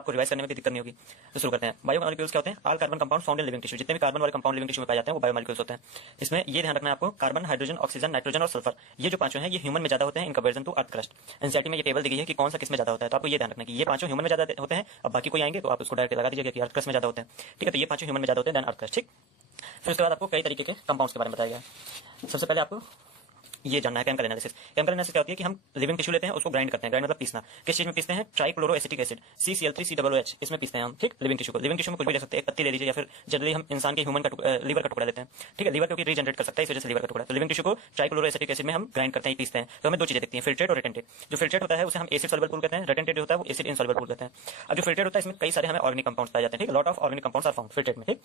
आपको रिवाइज करने में कोई दिक्कत नहीं होगी। तो शुरू करते हैं। बायोमॉलिक्यूल्स क्या होते हैं? All carbon compound found in living tissue. जितने भी कार्बन वाले कंपाउंड लिविंग टिश्यू में पाए जाते हैं वो बायोमॉलिक्यूल्स होते हैं। इसमें ये ध्यान रखना है आपको, कार्बन, हाइड्रोजन, ऑक्सीजन, नाइट्रोजन और सल्फर, ये जो पांचों हैं ये ह्यूमन में ज्यादा होते हैं in comparison to earth crust. NCERT में ये टेबल दी गई है कि कौन सा किस में ज्यादा होता है, तो आपको ये ध्यान रखना है कि ये पांचों ह्यूमन में ज्यादा होते हैं। अब बाकी कोई आएंगे तो आप उसको डायरेक्ट लगा दीजिएगा कि अर्थ क्रस्ट में ज्यादा होते हैं। ठीक है, तो ये पांचों ह्यूमन में ज्यादा होते हैं देन अर्थ क्रस्ट। ठीक, फिर उसके बाद आपको कई तरीके के कंपाउंड्स के बारे में बताया गया। सबसे पहले आपको ये जानना है केमिकल एनालिसिस। केमिकल एनालिसिस क्या होती है कि हम लिविंग टिश्यू लेते हैं, उसको ग्राइंड करते हैं। ग्राइंड मतलब पीसना। किस चीज में पीसते हैं? ट्राइक्लोरोएसिटिक एसिड CCl3COOH, इसमें पीसते हैं हम। ठीक, लिविंग टिश्यू को। लिविंग टिश्यू में कुछ भी ले सकते हैं, एक पत्ती ले लीजिए या फिर जनरली हम इंसान के ह्यूमन का लीवर का टुकड़ा लेते हैं। ठीक है, लीवर क्योंकि रीजनरेट कर सकता है इस वजह से लीवर का टुकड़ा। तो लिविंग टिश्यू को ट्राइक्लोरोएसिटिक एसिड में हम ग्राइंड करते हैं, पीसते हैं। तो हमें दो चीजें दिखती हैं, फिल्ट्रेट और रिटेंटेड। जो फिल्ट्रेट होता है उसे हम एसिड सॉल्युबल पूल कहते हैं, रिटेंटेड होता है वो एसिड इनसॉल्युबल पूल कहते हैं। अब जो फिल्ट्रेट होता है इसमें कई सारे हमें ऑर्गेनिक कंपाउंड्स पाए जाते हैं। ठीक, lot of organic compounds are found filtrate में। ठीक,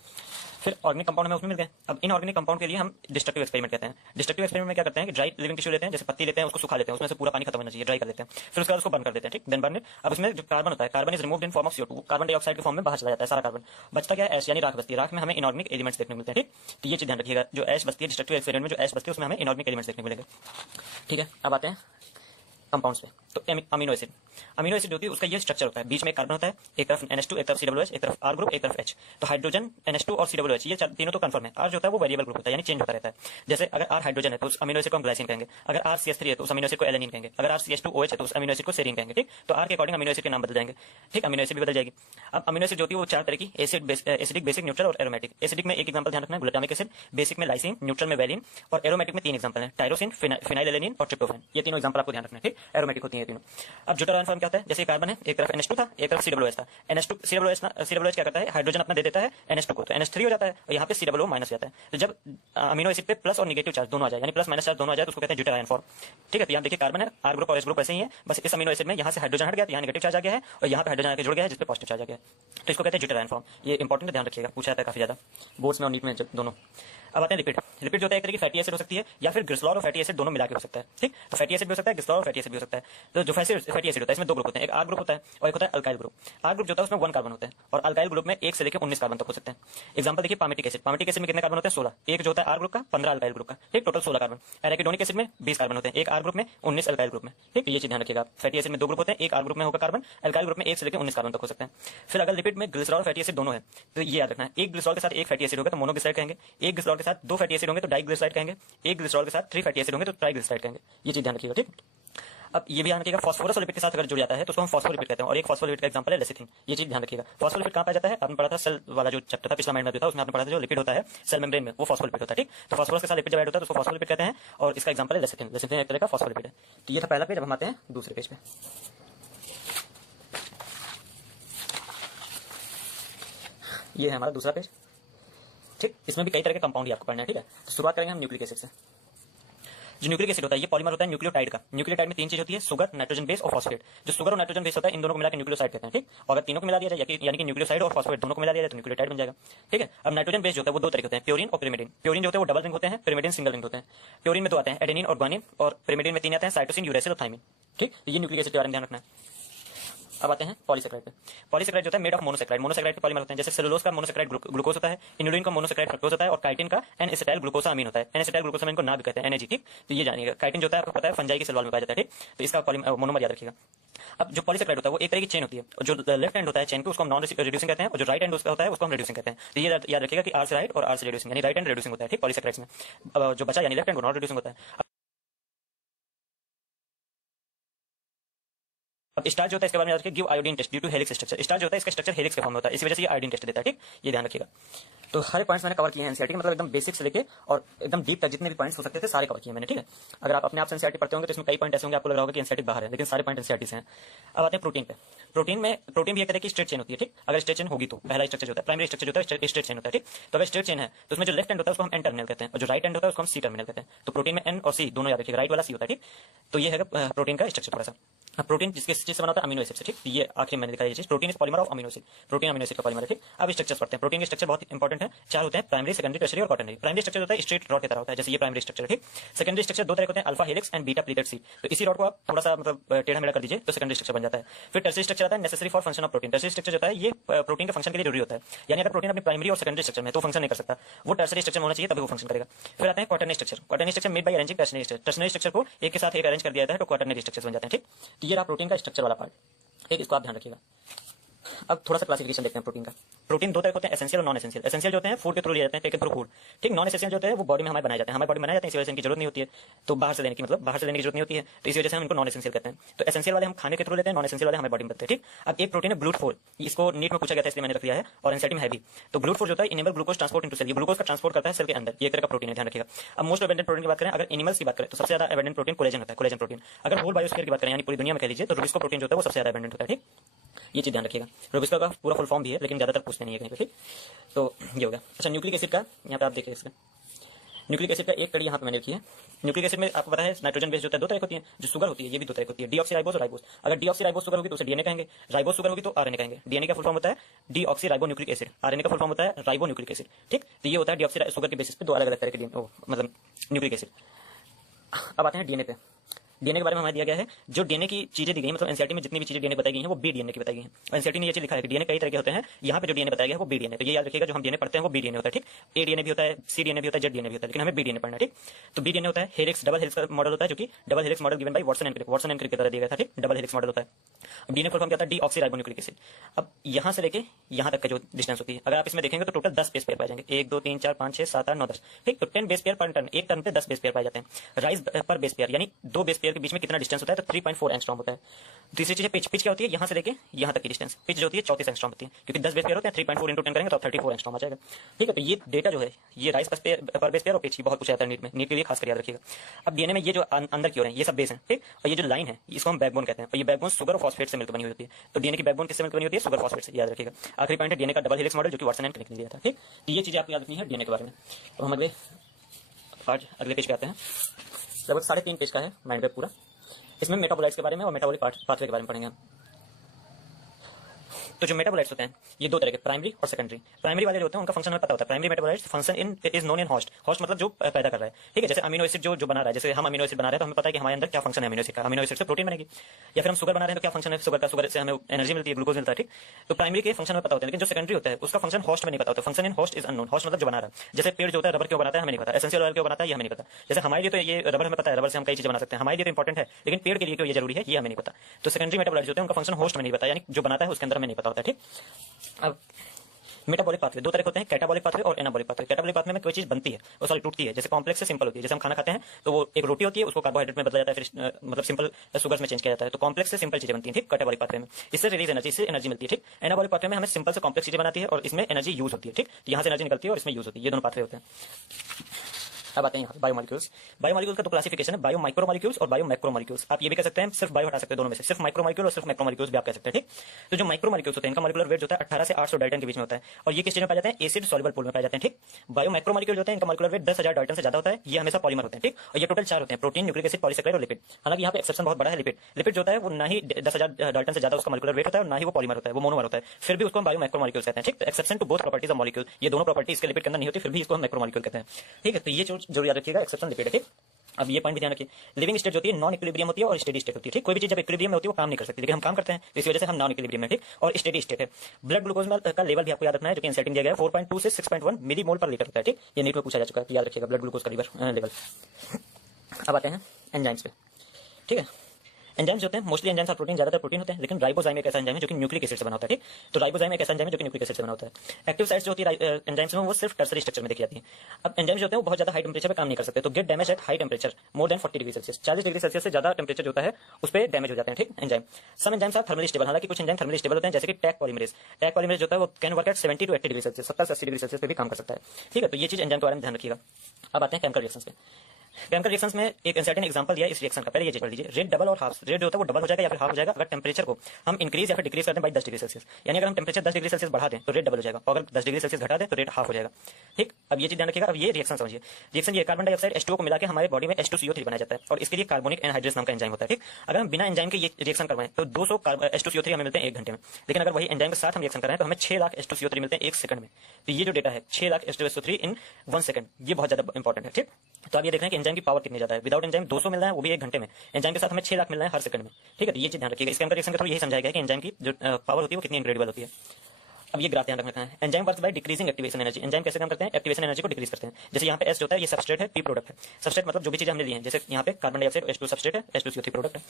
फिर ऑर्गेनिक कंपाउंड हमें उसमें मिल गए। अब इन ऑर्गेनिक कंपाउंड के लिए हम डिस्ट्रक्टिव एक्सपेरिमेंट कहते हैं। डिस्ट्रक्टिव एक्सपेरिमेंट में क्या करते हैं कि ड्राई लिविंग टिश्यू लेते हैं, जैसे पत्ती लेते हैं, उसको सुखा लेते हैं, उसमें से पूरा पानी खत्म होना चाहिए, ड्राई कर लेते हैं। फिर उसके बाद उसको बर्न कर देते हैं। ठीक, देन बर्न। अब इसमें जो कार्बन होता है, carbon is removed in form of CO2, carbon dioxide के फॉर्म में बाहर चला जाता है सारा कार्बन। बचता क्या है? ऐश यानी राख बचती है। राख में हमें इनऑर्गेनिक एलिमेंट्स देखने को मिलते हैं। ठीक, तो ये चीज ध्यान रखिएगा, जो ऐश बचती है डिस्ट्रक्टिव एक्सपेरिमेंट में, जो ऐश बचती है उसमें हमें इनऑर्गेनिक एलिमेंट्स देखने को मिलेंगे। ठीक है, अब आते हैं कंपाउंड्स पे। तो अमीनो एसिड, अमीनो एसिड जो होती है उसका ये स्ट्रक्चर होता है, बीच में एक कार्बन होता है, एक तरफ NH2, एक तरफ COOH, एक तरफ R ग्रुप, एक तरफ H। तो हाइड्रोजन, NH2 और COOH ये तीनों तो कंफर्म है। R जो होता है वो वेरिएबल ग्रुप होता है, यानी चेंज होता रहता है। जैसे अगर R हाइड्रोजन है तो उस अमीनो एसिड को हम ग्लाइसिन कहेंगे, अगर R CH3 है तो उस अमीनो एसिड को एलेनिन कहेंगे, अगर R CH2OH है तो उस अमीनो एसिड को सेरीन कहेंगे। ठीक, तो R के अकॉर्डिंग अमीनो एसिड के नाम बदल जाएंगे। ठीक, अमीनो एसिड भी बदल जाएगी। अब अमीनो एसिड जो होती है वो चार तरह की, एसिडिक, बेसिक, न्यूट्रल और एरोमेटिक। एसिडिक में एक एग्जांपल ध्यान रखना है, ग्लूटामिक एसिड। बेसिक में लाइसिन, न्यूट्रल में वेलिन और एरोमेटिक में तीन एग्जांपल हैं, टायरोसिन, फिनाइलएलेनिन और ट्रिप्टोफैन। ये तीनों एग्जांपल आपको ध्यान रखना है। ठीक, एरोमेटिक होती है तीनों। अब ड्यूटेरान फॉर्म क्या होता है? जैसे कार्बन है, एक तरफ NH2 था, एक तरफ COOH था। NH2 COOH क्या करता है? हाइड्रोजन अपना दे देता है NH2 को, तो NH3 हो जाता है और यहाँ पे COO माइनस जाता है। तो जब अमीनो एसिड पे प्लस और नेगेटिव चार्ज दोनों आ जाए, यानी प्लस माइनस चार्ज दोनों आ जाए, तो उसको कहते हैं ड्यूटेरान फॉर्म। ठीक है, तो यहाँ देखिए कार्बन है, R ग्रुप और S ग्रुप ऐसे ही है, बस इस अमीनो एसिड में यहाँ से हाइड्रोजन हट गया, यहाँ नेगेटिव चार्ज आ गया है और यहाँ पे हाइड्रोजन आके जुड़ गया है जिसपे पॉजिटिव चार्ज आ गया है। तो इसको कहते हैं ड्यूटेरान फॉर्म। ये इंपॉर्टेंट ध्यान रखिएगा, पूछा जाता है काफी ज्यादा बोर्ड्स में और नीट में दोनों। अब आते हैं लिपिड। लिपिड जो होता है एक तरह की फैटी एसिड हो सकती है या फिर ग्लिसरॉल और फैटी एसिड दोनों मिला के हो सकता है। ठीक, तो फैटी एसिड भी हो सकता है, ग्लिसरॉल और फैटी एसिड भी हो सकता है। तो जो फैटी एसिड होता है इसमें दो ग्रुप होते हैं, एक R ग्रुप होता है और एक होता है अल्काइल ग्रुप। R ग्रुप जो होता है उसमें 1 कार्बन होता है और अल्काइल ग्रुप में 1 से लेकर 19 कार्बन तक हो सकते हैं। एग्जांपल देखिए पामेटिक एसिड। पामेटिक एसिड में कितने कार्बन होते हैं? 16। एक जो होता है R ग्रुप का, 15 अल्काइल ग्रुप का। ठीक, टोटल 16 कार्बन। एराकिडोनिक एसिड में 20 कार्बन होते हैं, एक R ग्रुप में, 19 अल्काइल ग्रुप में। ठीक, ये चीज ध्यान रखिएगा। फैटी एसिड में दो ग्रुप होते हैं, एक R ग्रुप में होगा कार्बन, अल्काइल ग्रुप में 1 से लेकर 19 कार्बन तक हो सकते हैं। फिर अगर लिपिड में ग्लिसरॉल और फैटी एसिड दोनों है तो ये याद रखना है, एक ग्लिसरॉल के साथ एक फैटी एसिड होगा तो मोनोग्लिसराइड कहेंगे, एक ग्लिसरॉल के साथ दो फैटी एसिड होंगे तो डाइग्लिसराइड कहेंगे, एक ग्लिसरॉल के साथ 3 फैटी एसिड होंगे तो ट्राइग्लिसराइड कहेंगे। ये चीज ध्यान रखिएगा। ठीक, अब ये भी ध्यान रखिएगा, फास्फोरस और लिपिड के साथ अगर जुड़ जाता है तो उसको हम फास्फोलिपिड कहते हैं और एक फास्फोलिपिड का एग्जांपल है लेसिथिन। ये चीज ध्यान रखिएगा। फास्फोलिपिड कहां पाया जाता है? आपने पढ़ा था सेल वाला जो चैप्टर था पिछला महीने में था, उसमें आपने पढ़ा था जो लिपिड होता है सेल मेम्ब्रेन में वो फास्फोलिपिड होता है। ठीक, तो फास्फोरस के साथ लिपिड जब ऐड होता है तो उसको फास्फोलिपिड कहते हैं और इसका एग्जांपल है लेसिथिन। लेसिथिन एक तरह का फास्फोलिपिड है। तो ये था पहला पेज। अब हम आते हैं दूसरे पेज पे। ये है हमारा दूसरा पेज। ठीक, इसमें भी कई तरह के कंपाउंड आपको पढ़ना है। ठीक है, तो शुरुआत करेंगे हम न्यूक्लिक एसिड से। जो न्यूक्लिक एसिड होता है ये पॉलीमर होता है न्यूक्लियोटाइड का। न्यूक्लियोटाइड में तीन चीज होती है, सुगर, नाइट्रोजन बेस और फॉस्फेट। जो सुगर और नाइट्रोजन बेस होता है इन दोनों को मिला के न्यूक्लियोसाइड कहते हैं। ठीक, और अगर तीनों को मिला दिया जाए यानी कि न्यूक्लियोसाइड और फॉस्फेट दोनों को मिला दिया जाए तो न्यूक्लियोटाइड बन जाएगा। ठीक है, अब नाइट्रोजन बेस जो होता है वो दो तरह के होते हैं, प्योरिन और पिरिमिडिन। प्योरिन जो होते हैं वो डबल रिंग होते हैं, पिरिमिडिन सिंगल रिंग होते हैं। प्योरिन में दो आते हैं, एडेनिन और ग्वानिन, और पिरिमिडिन में तीन आते हैं, साइटोसिन, यूरेसिल और थाइमिन। ठीक, ये न्यूक्लिक एसिड के बारे में ध्यान रखना है। अब आते हैं पॉलीसेक्राइड पे। पॉलीसेक्राइड जो होता है मेड ऑफ मोनोसेक्राइड। मोनोसेक्राइड के पॉलीमर होते हैं, जैसे सेलुलोज का मोनोसेक्राइड ग्लूकोज होता है, इनुलिन का मोनोसेक्राइड फ्रक्टोज होता है और काइटिन का एन एसिटाइल ग्लूकोसा अमीन होता है। एन एसिटाइल ग्लूकोसा अमीन को ना भी कहते हैं NAG। ठीक, तो ये जानिएगा। काइटिन जो होता है आपको पता है फंजाई की सेल वॉल में पाया जाता है। ठीक, तो इसका मोनोमर याद रखिएगा। अब जो पॉलीसेक्राइड होता है वो एक तरह की चेन होती है, जो लेफ्ट हैंड होता है चेन को उसको हम नॉन रिड्यूसिंग कहते हैं और जो राइट हैंड उसका होता है उसको हम रिड्यूसिंग कहते हैं। तो ये याद रखिएगा कि R से राइट और R से रिड्यूसिंग, यानी राइट हैंड रिड्यूसिंग होता है। ठीक, पॉलीसेक्राइड्स में अब जो बचा यानी लेफ्ट हैंड वो नॉन रिड्यूसिंग होता है। अब स्टार्च जो होता है इसके बारे में याद रखिए, give iodine test due to helix structure. Starch जो होता है इसका स्ट्रक्चर हेलिक्स के फॉर्म में होता है, इस वजह से ये आयोडीन टेस्ट देता है। ठीक, ये ध्यान रखिएगा। तो सारे पॉइंट्स मैंने कवर किए हैं एनसीईआरटी के, मतलब एकदम बेसिक से लेके और एकदम डीप तक जितने भी पॉइंट्स हो सकते थे सारे कवर किए मैंने। ठीक है, अगर आप अपने आप से एनसीईआरटी पढ़ते होंगे तो इसमें कई पॉइंट ऐसे होंगे आपको लग रहा होगा कि एनसीईआरटी बाहर है, लेकिन सारे पॉइंट एनसीईआरटी से हैं। अब आते हैं प्रोटीन पे। प्रोटीन भी एक तरह की स्ट्रेट चेन होती है। ठीक, अगर स्ट्रेट चेन होगी तो पहला स्ट्रक्चर होता है, प्राइमरी स्ट्रक्चर होता है स्ट्रेट चेन होता है। ठीक, तो अगर स्ट्रेट चेन है तो उसमें जो लेफ्ट हैंड होता है उसको हम एन टर्मिनल कहते हैं और जो राइट हैंड होता है उसको हम सी टर्मिनल कहते हैं। तो प्रोटीन में एन और सी दोनों याद रखिएगा, राइट वाला सी होता है। ठीक, तो ये है प्रोटीन का स्ट्रक्चर थोड़ा सा। प्रोटीन जिसके चीज से बना होता है अमीनो एसिड से। ठीक, ये आखिर मैंने दिखाया ये चीज, protein is polymer of amino acid. Protein amino acid का पॉलीमर है। ठीक, अब स्ट्रक्चर्स पढ़ते हैं। प्रोटीन के स्ट्रक्चर बहुत इंपॉर्टेंट है, चार होते हैं, प्राइमरी, सेकेंडरी, टर्शियरी और क्वाटरनरी। प्राइमरी स्ट्रक्चर होता है स्ट्रेट रॉड की तरह होता है, जैसे ये प्राइमरी स्ट्रक्चर है। ठीक, सेकेंडरी स्ट्रक्चर दो तरह होते हैं, alpha helix and beta pleated seat. तो इसी रॉड को आप थोड़ा सा मतलब टेढ़ा मेढ़ा कर दीजिए तो सेकेंडरी स्ट्रक्चर बन जाता है। फिर टर्शियरी स्ट्रक्चर आता है, necessary for function of protein. Tertiary structure होता है ये प्रोटीन के फंक्शन के लिए जरूरी होता है, यानी अगर प्रोटीन अपनी प्राइमरी और सेकेंडरी स्ट्रक्चर में तो फंक्शन नहीं कर सकता, वो टर्शियरी स्ट्रक्चर में होना चाहिए तभी वो फंक्शन करेगा। फिर आते हैं quaternary structure. Quaternary structure made by arranging tertiary structure. Tertiary structure को एक के साथ एक अरेंज कर दिया जाता है तो क्वाटरनरी स्ट्रक्चर बन जाते हैं। ठीक, तो ये रहा प्रोटीन का स्ट्रक्चर वाला पार्ट। ठीक, इसको आप ध्यान रखिएगा। अब थोड़ा सा क्लासिफिकेशन देखते हैं प्रोटीन का। प्रोटीन दो तरह के होते हैं, एसेंशियल और नॉन एसेंशियल। एसेंशियल जो होते हैं फूड के थ्रू लिए जाते हैं, टेकन थ्रू फूड, ठीक। नॉन एसेंशियल जो होते हैं वो बॉडी में हमारे बनाए जाते हैं, हमारे बॉडी में बनाए जाते हैं, इसी वजह से इनकी जरूरत नहीं होती है, तो बाहर से लेने की मतलब बाहर से लेने की जरूरत नहीं होती है, तो इसी वजह से हम इनको नॉन एसेंशियल कहते हैं। तो एसेंशियल वाले हम खाने के थ्रू लेते हैं, नॉन एसेंशियल वाले हमारे बॉडी में बनते हैं, ठीक। अब एक प्रोटीन है ग्लूट4, इसको नीट में पूछा गया था इसलिए मैंने रख लिया है, और एनसीईआरटी में है भी। तो ग्लूट4 जो होता है enable glucose transport into cell, ये ग्लूकोज का ट्रांसपोर्ट करता है सेल के अंदर, ये एक तरह का प्रोटीन है, ध्यान रखिएगा। अब मोस्ट एबंडेंट प्रोटीन की बात करें, अगर एनिमल्स की बात करें तो सबसे ज्यादा एबंडेंट प्रोटीन कोलेजन होता है, कोलेजन प्रोटीन। अगर होल बायोस्फीयर की बात करें यानी पूरी दुनिया में कह लीजिए तो रुबिस्को प्रोटीन जो होता है वो सबसे ज्यादा एबंडेंट होता है, ठीक। ये चीज ध्यान रखिएगा। रुबिस्को का पूरा फुल फॉर्म भी है लेकिन ज्यादातर पूछते नहीं है कहीं पे, ठीक। तो ये हो गया। अच्छा, न्यूक्लिक एसिड का यहाँ पे आप देखिए, इसका न्यूक्लिक एसिड का एक कड़ी यहाँ पे मैंने लिखी है। न्यूक्लिक एसिड में आपको पता है नाइट्रोजन बेस जो होता है दो तरह की होती है, जो शुगर होती है ये भी दो तरह की होती है, डीऑक्सीराइबोस और राइबोस। अगर डीऑक्सीराइबोस शुगर होगी तो उसे डीएनए कहेंगे, राइबोस शुगर होगी तो आरएनए कहेंगे। डीएनए का फुल फॉर्म होता है डीऑक्सीराइबो न्यूक्लिक एसिड, आरएनए का फुल फॉर्म होता है राइबो न्यूक्लिक एसिड, ठीक। तो ये होता है डीऑक्सी शुगर के बेसिस पे दो अलग अलग तरह के मतलब न्यूक्लिक एसिड। अब आते हैं डीएनए पे। डीएनए के बारे में हमें दिया गया है, जो डीएनए की चीजें दी गई मतलब एनसीईआरटी में जितनी भी चीजें डीएनए बताई गई हैं वो बी डीएनए की बताई गई हैं। एनसीईआरटी ने ये चीज लिखा है कि डीएनए कई तरह के होते हैं, यहाँ पे जो डीएनए बताया गया है वो बी डीएनए। तो ये याद रखिएगा, जो हम डीएनए पढ़ते हैं वो बी डीएनए होता है, ठीक। ए डीएनए भी होता है, सी डीएनए भी होता है, जेड डीएनए भी होता है, लेकिन हमें बी डीएनए पढ़ना है, ठीक। तो बी डीएनए होता है हेलिक्स, डबल हेलिक्स का मॉडल होता है, जो कि double helix model given by Watson and Crick के तरह दिया गया था, ठीक। डबल हेलिक्स मॉडल होता है। डीएनए फुल फॉर्म क्या होता है डीऑक्सीराइबोन्यूक्लिक एसिड। अब यहाँ से लेके यहाँ तक का जो डिस्टेंस होती है, अगर आप इसमें देखेंगे तो टोटल 10 बेस पेयर पाए जाएंगे, 1 2 3 4 5 6 7 8 9 10, ठीक। तो 10 बेस पेयर पर टर्न, एक टर्न पे 10 बेस पेयर पाए जाते हैं। राइज पर बेस पेयर यानी दो बेस पेयर के बीच में कितना डिस्टेंस होता है, तो 3.4 एंगस्ट्रॉम होता है। तीसरी चीज पिच, पिच क्या होती है, यहाँ से लेके यहाँ तक की डिस्टेंस, पिच जो होती है 34 एंगस्ट्रॉम होती है, क्योंकि 10 बेस पेयर होते हैं, 3.4 इंटू 10 करेंगे तो 34 एंगस्ट्रॉम आ जाएगा, ठीक है। तो ये डेटा जो है ये राइज पर बेस पेयर और पिच की बहुत पूछा जाता है नीट में, नीट के लिए खास कर याद रखिएगा। अब डीएनए में ये जो अंदर की ओर है ये सब बेस है, ठीक। और ये जो लाइन है इसको हम बैकबोन कहते हैं, और ये बैकबोन शुगर और फॉस्फेट से मिलकर बनी होती है। तो डीएनए की बैकबोन किससे मिलकर बनी होती है, शुगर फॉस्फेट से, याद रखिएगा। आखिरी पॉइंट है डीएनए का डबल हेलिक्स मॉडल, जो कि वाटसन एंड क्रिक ने दिया था, ठीक। तो ये चीजें आपको याद रखनी है डीएनए के बारे में। तो हम अगले पेज पे आते हैं, लगभग 3.5 पेज का है माइंड मैप पूरा। इसमें मेटाबोलाइट्स के बारे में और मेटाबॉलिक पाथवे के बारे में पढ़ेंगे हम। तो जो मेटाबोलाइट्स होते हैं ये दो तरह के, प्राइमरी और सेकेंडरी। प्राइमरी वाले जो होते हैं उनका फंक्शन हमें पता होता है, primary metabolites function in is known in host, host मतलब जो पैदा कर रहा है, ठीक है। जैसे अमीनो एसिड जो बना रहा है, जैसे हम अमीनो एसिड बना रहे हैं तो हमें पता है कि हमारे अंदर क्या फंक्शन है अमीनो एसिड का, अमीनो एसिड से प्रोटीन बनेगी। या फिर हम शुगर बना रहे हैं तो क्या फंक्शन है शुगर का, शुगर से हमें एनर्जी मिलती है, ग्लूकोज मिलता है, ठीक। तो प्राइमरी के फंक्शन में पता होता है, लेकिन जो सेकेंडरी होता है उसका फंक्शन होस्ट में नहीं पता होता, function in host is unknown. Host मतलब जो बना रहा है, जैसे पेड़ जो होता है रबर क्यों बनाता है हमें नहीं पता, एसेंशियल ऑयल क्यों बनाता है ये हमें नहीं पता। जैसे हमारे लिए तो ये रबर हमें पता है, रबर से हम कई चीजें बना सकते हैं, हमारे लिए तो इंपॉर्टेंट है, लेकिन पेड़ के लिए क्यों ये जरूरी है ये हमें नहीं पता। तो सेकेंडरी मेटाबोलाइट्स होते हैं उनका फंक्शन होस्ट में नहीं पता, यानी जो बनाता है उसके अंदर हमें नहीं पता होता है, ठीक। अब मेटाबॉलिक पाथवे दो तरह के होते हैं, कैटाबॉलिक पाथवे और एनाबॉलिक पाथवे। कैटाबॉलिक पाथवे में कोई चीज बनती है वो सॉरी टूटती है, जैसे कॉम्प्लेक्स से सिंपल होती है। जैसे हम खाना खाते हैं तो वो एक रोटी होती है, उसको कार्बोहाइड्रेट में बदला जाता है, फिर मतलब सिंपल शुगर्स में चेंज किया जाता है। तो कॉम्प्लेक्स से सिंपल चीजें बनती हैं, ठीक, कैटाबॉलिक पाथवे में। इससे रिलीज एनर्जी, इससे एनर्जी मिलती है, ठीक। एनाबॉलिक पाथवे में हमें सिंपल से कॉम्प्लेक्स चीजें बनाती है और इसमें एनर्जी यूज होती है, ठीक। तो यहाँ से एनर्जी निकलती है और इसमें यूज होती है, ये दोनों पाथवे होते हैं। अब आते हैं यहाँ बायोमोलिक्यूल्स। बायोमोलिक्यूल्स का तो क्लासिफिकेशन है, बायो माइक्रोमोलिक्यूल्स और बायो मैक्रोमोलिक्यूल्स। आप ये भी कह सकते हैं सिर्फ बायो हटा सकते हैं दोनों में से, सिर्फ माइक्रोमोलिक्यूल और सिर्फ मैक्रोमोलिक्यूल्स भी आप कह सकते हैं, ठीक। तो जो माइक्रोमोलिक्यूल्स होते हैं इनका मॉलिक्यूलर वेट होता है 18 से 800 डाल्टन के बीच में होता है, और ये किस चीज में पाए जाते हैं, एसिड सॉल्युबल पूल में पाए जाते हैं, ठीक। बायो मैक्रोमोलिक्यूल होते हैं इनका मॉलिक्यूलर वेट 10,000 डाल्टन से ज्यादा होता है, ये हमेशा पॉलीमर होते हैं, ठीक। और ये टोटल 4 होते हैं, प्रोटीन, न्यूक्लिक एसिड, पॉलीसेकेराइड और लिपिड। हालांकि यहाँ पे एक्सेप्शन बहुत बड़ा है, लिपिड। लिपिड जो होता है वो ना ही 10,000 डाल्टन से ज्यादा उसका मॉलिक्यूलर वेट होता है और ना ही वो पॉलीमर होता है, वो मोनोमर होता है, फिर भी उसको हम बायो मैक्रोमोलिक्यूल्स कहते हैं, ठीक। Exception to both properties of molecule, ये दोनों प्रॉपर्टी इसके लिपिड के अंदर नहीं होती, फिर भी इसको हम मैक्रोमोलिक्यूल कहते हैं, ठीक है। तो ये जरूर याद रखिएगा, एक्सेप्शन लिपिड है, ठीक। अब ये पॉइंट भी ध्यान रखिए, लिविंग स्टेट जो होती है नॉन इक्विलिब्रियम होती है और स्टेडी स्टेट होती है, ठीक। कोई भी चीज जब इक्विलिब्रियम में होती है वो काम नहीं कर सकती, लेकिन हम काम करते हैं तो इस वजह से हम नॉन इक्विलिब्रियम में, ठीक। और स्टेडी स्टेट है। ब्लड ग्लूकोज का लेवल भी आपको याद रखना है, जो कि एनसीईआरटी में दिया गया है 4.2 से 6.1 मिलीमोल पर लीटर होता है, ठीक। ये नीट में पूछा जा चुका है, याद रखिएगा ब्लड ग्लूकोज का लेवल। अब आते हैं एंजाइम्स पे, ठीक है। एंजाइम्स होते हैं मोस्टली एंजाइम्स और प्रोटीन, ज्यादातर प्रोटीन होते हैं, लेकिन राइबोजाइम एक ऐसा एंजाइम है जो कि न्यूक्लिक एसिड से बना होता है, ठीक। तो राइबोजाइम एक ऐसा एंजाइम है जो कि न्यूक्लिक एसिड से बना होता है। एक्टिव साइट्स जो होती है एंजाइम्स में वो सिर्फ टर्सरी स्ट्रक्चर में देखी जाती है। अब एंजाइम्स जो होते हैं वो बहुत ज्यादा हाई टेंपरेचर पे काम नहीं कर सकते, तो gate damage at high temperature more than 40 degree Celsius, 40 degree Celsius से ज्यादा टेंपरेचर जो होता है उस पर डैमेज हो जाते हैं, ठीक। Enzyme some enzymes are thermally stable, हालांकि कुछ एंजाइम थर्मली स्टेबल होते हैं, जैसे कि टैक पॉलीमरेज। टैक पॉलीमरेज जो होता है वो can work at 70 to 80 degree Celsius, 70 से 80 डिग्री सेल्सियस पे भी काम कर सकता है, ठीक है। तो ये चीज एंजाइम के बारे में ध्यान रखिएगा। अब आते हैं केमिकल रिएक्शंस पे। केमिकल रिएक्शंस में एक एनसीईआरटी ने एग्जांपल दिया इस रिएक्शन का, पहले ये चीज पढ़ लीजिए। रेट डबल और हाफ, रेट जो होता है वो डबल हो जाएगा या फिर हाफ हो जाएगा अगर टेंपरेचर को हम इंक्रीज या फिर डिक्रीज कर दें बाई 10 डिग्री सेल्सियस, यानी अगर हम टेंपरेचर 10 डिग्री सेल्सियस बढ़ा दें तो रेट डबल हो जाएगा, और अगर 10 डिग्री सेल्सियस घटा दें तो रेट हाफ हो जाएगा, ठीक। अब ये चीज ध्यान रखिएगा। अब ये रिएक्शन समझिए, रिएक्शन ये कार्बन डाइऑक्साइड H2O को मिला के हमारे बॉडी में H2CO3 बनाया जाता है, और इसके लिए कार्बोनिक एनहाइड्रेस नाम का एंजाइम होता है, ठीक। अगर हम बिना एंजाइम के ये रिएक्शन करवाएं तो 200 H2CO3 हमें मिलते हैं 1 घंटे में, लेकिन अगर वही एंजाइम के साथ हम रिएक्शन कर रहे हैं तो हमें 6 लाख H2CO3 मिलते हैं 1 सेकंड में। तो ये जो डेटा है 6 लाख H2SO3 इन 1 सेकंड, ये बहुत ज्यादा इंपॉर्टेंट है, ठीक। तो आप ये देख रहे हैं कि एंजाइम की पावर कितनी ज्यादा है, विदाउट एंजाइम 200 मिल रहा है वो भी 1 घंटे में, एंजाइम के साथ हमें 6 लाख मिल रहा है हर सेकंड में, ठीक है। तो ये चीज ध्यान रखिएगा। इस केमिकल रिएक्शन के थ्रू यही समझाया गया कि एंजाइम की जो पावर होती है वो कितनी इनक्रेडिबल होती है। अब ये ग्राफ ध्यान रखना है। Enzyme works by decreasing activation energy. Enzyme कैसे काम करते हैं? एक्टिवेशन एनर्जी को डिक्रीज करते हैं। जैसे यहाँ पे एस होता है, ये सबस्ट्रेट है, पी प्रोडक्ट है। सबस्ट्रेट मतलब जो भी चीजें हमने ली हैं, जैसे यहाँ पे कार्बन डाइऑक्साइड H2 सबस्ट्रेट है, H2CO3 प्रोडक्ट है।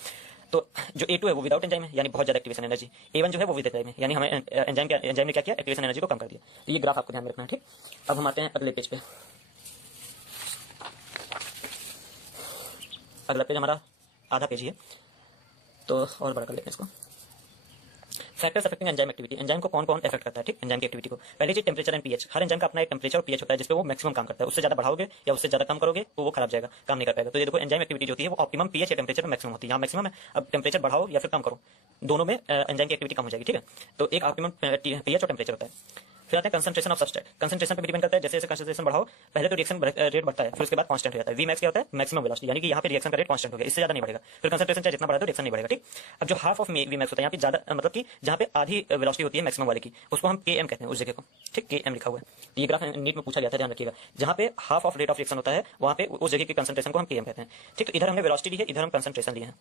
तो जो A2 है वो विदाउट एंजाइम है, यानी बहुत ज्यादा एक्टिवेशन एनर्जी। A1 जो है वो विद एंजाइम है, यानी हमें एंजाइम ने क्या किया? एक्टिवेशन एनर्जी को कम कर दिया। तो ये ग्राफ आपको ध्यान में रखना है, ठीक। अब हम आते हैं अगले पेज पे। अगला पेज हमारा आधा पेज ही है, तो और बड़ा कर लेते हैं इसको। Factors affecting enzyme activity. Enzyme को कौन कौन इफेक्ट करता है, ठीक, एंजाइम की एक्टिविटी को। पहली चीज temperature and pH. Her enzyme का अपना एक टेंपरेचर और पीएच होता है जिस पे वो मैक्सिमम काम करता है। उससे ज्यादा बढ़ाओगे या उससे ज्यादा कम करोगे तो वो खराब जाएगा, काम नहीं कर पाएगा। तो ये देखो एंजाइम एक्टिविटी जो होती है वो ऑप्टिमम पीएच या टेंपरेचर मैक्सिमम होती है। यहाँ मैक्सिमम है, अब टेंपरेचर बढ़ाओ या फिर कम करो, दोनों में एंजाइम की एक्टिविटी कम हो जाएगी, ठीक है। तो एक ऑप्टिमम पीएच और टेंपरेचर होता है। फिर आते हैं कंसंट्रेशन ऑफ सब्सट्रेट। कंसंट्रेशन पे भी डिपेंड करता है, जैसे जैसे कंसंट्रेशन बढ़ाओ पहले तो रिएक्शन रेट बढ़ता है, फिर उसके बाद कांस्टेंट हो जाता है। वी मैक्स क्या होता है? मैक्सिमम वेलोसिटी, यानी कि यहाँ पे रिएक्शन का रेट कांस्टेंट हो गया, इससे ज्यादा नहीं बढ़ेगा। फिर कंसंट्रेशन चाहे जितना बढ़ा तो रिएक्शन नहीं बढ़ेगा, ठीक। अब जो हाफ ऑफ वी मैक्स होता है, यहाँ पे ज्यादा मतलब कि जहाँ पे आधी वेलोसिटी होती है मैक्सिमम वाले की, उसको हम Km कहते हैं, उस जगह को, ठीक, Km लिखा हुआ है। ये ग्राफ नीट में पूछा गया था, ध्यान रखिएगा। जहाँ पे half of rate of reaction होता है वहाँ पे उस जगह की कंसंट्रेशन को हम Km कहते हैं, ठीक। तो इधर हमने वेलोसिटी ली है, इधर हम कंसंट्रेशन लिए हैं,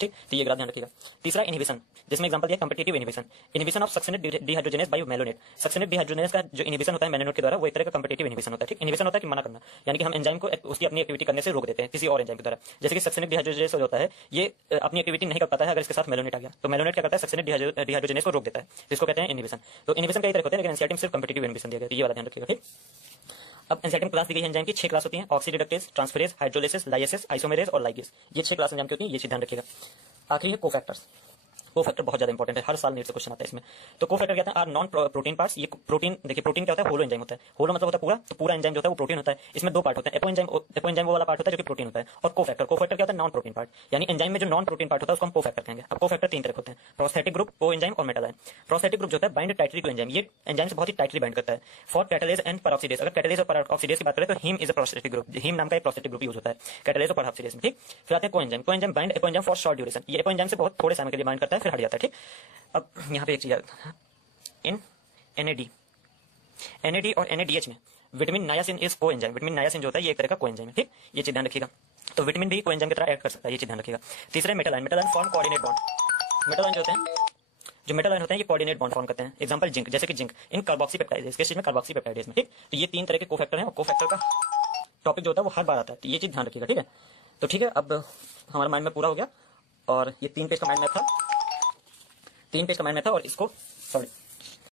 ठीक। तो ये ग्राफ ध्यान रखिएगा। तीसरा इनहिबिशन, जिसमें एग्जांपल दिया competitive inhibition. Inhibition of succinate dehydrogenase by malonate. Succinate dehydrogenase का जो इनहिबिशन होता है मेलोनेट के द्वारा, वो एक तरह का कम्पिटिटिव इनहिबिशन होता है, ठीक। इनहिबिशन होता है कि मना करना, यानी कि हम एंजाइम को उसकी अपनी एक्टिविटी करने से रोक देते हैं किसी और एंजाइम के द्वारा। जैसे कि सक्सिनेट डिहाइड्रोजनेज जो होता है ये अपनी एक्टिविटी नहीं कर पाता है अगर इसके साथ मेलोनेट आ गया, तो मेलोनेट क्या करता है? सक्सिनेट डिहाइड्रोजनेज को रोक देता है, जिसको कहते हैं इनहिबिशन। तो इनहिबिशन कई तरह होते हैं, लेकिन एनसीईआरटी में सिर्फ कम्पिटिटिव इनहिबिशन दिया गया, तो ये वाला ध्यान रखिएगा, ठीक। अब एंजाइम क्लास दी गई है, एंजाइम की 6 क्लास होती हैं, ऑक्सीडेक्टेज, ट्रांसफेरेज, हाइड्रोलिसिस, लाइएसिस, आइसोमेरेज और लाइगेज। ये 6 क्लास एंजाइम की होती है, ये चीज ध्यान रखिएगा। आखिरी है कोफैक्टर्स। कोफैक्टर बहुत ज्यादा इंपॉर्टेंट है, हर साल नीट से क्वेश्चन आता है इसमें। तो कोफैक्टर क्या है? Are non protein parts. ये प्रोटीन, देखिए प्रोटीन क्या होता है? होलो एंजाइम होता है। होलो मतलब होता है पूरा, तो पूरा एंजाइम जो होता है वो प्रोटीन होता है। इसमें 2 पार्ट होते हैं, एपो एंजाइम वो वाला पार्ट होता है जो कि प्रोटीन होता है, और कोफैक्टर क्या होता है? नॉन प्रोटीन पार्ट, यानी एंजाइम में जो नॉन प्रोटीन पार्ट होता है उसको हम कोफैक्टर कहेंगे। अब कोफैक्टर 3 तरह के होते हैं, प्रोस्थेटिक ग्रुप, को एंजाइम और मेटालाइन। प्रोस्थेटिक ग्रुप जो होता है बाइंड टाइटली टू एंजाइम, ये एंजाइम से बहुत ही टाइटली बाइंड करता है। फॉर कैटालेज एंड परऑक्सीडेज, अगर कैटालेज और परऑक्सीडेज की बात करें तो heme is a prosthetic group. Heme नाम का एक प्रोस्थेटिक ग्रुप यूज होता है कैटालेज और परऑक्सीडेज में, ठीक। फिर आते हैं को enzyme bind apo enzyme for short duration. ये एपो एंजाइम से बहुत थोड़े समय के लिए बाइंड करता है, फिर हट जाता है, ठीक। अब यहाँ पे एक चीज इन NAD और NADH में विटामिन नायासिन इज को एंजाइम। विटामिन नायासिन जो होता है ये एक तरह का को एंजाइम है, ठीक। ये चीज ध्यान रखिएगा। तो विटामिन भी को एंजाइम की तरह ऐड कर सकता है, ये चीज ध्यान रखिएगा। तीसरा मेटालाइन फॉर्म कोऑर्डिनेट बॉन्ड। मेटालाइन जो होते हैं ये कोऑर्डिनेट बॉन्ड फॉर्म करते हैं। एग्जांपल जिंक, जैसे कि जिंक इन कार्बोक्सी पेप्टाइडेज, किस चीज में? कार्बोक्सी पेप्टाइडेज में, ठीक। तो ये 3 तरह के कोफैक्टर हैं, और कोफैक्टर का टॉपिक जो होता है वो हर बार आता है, तो ये चीज ध्यान रखिएगा, ठीक है। तो ठीक है, अब हमारा माइंड में पूरा हो गया, और ये 3 पेज का माइंड मैप था, 3 पेज का माइंड मैप था, और इसको सॉरी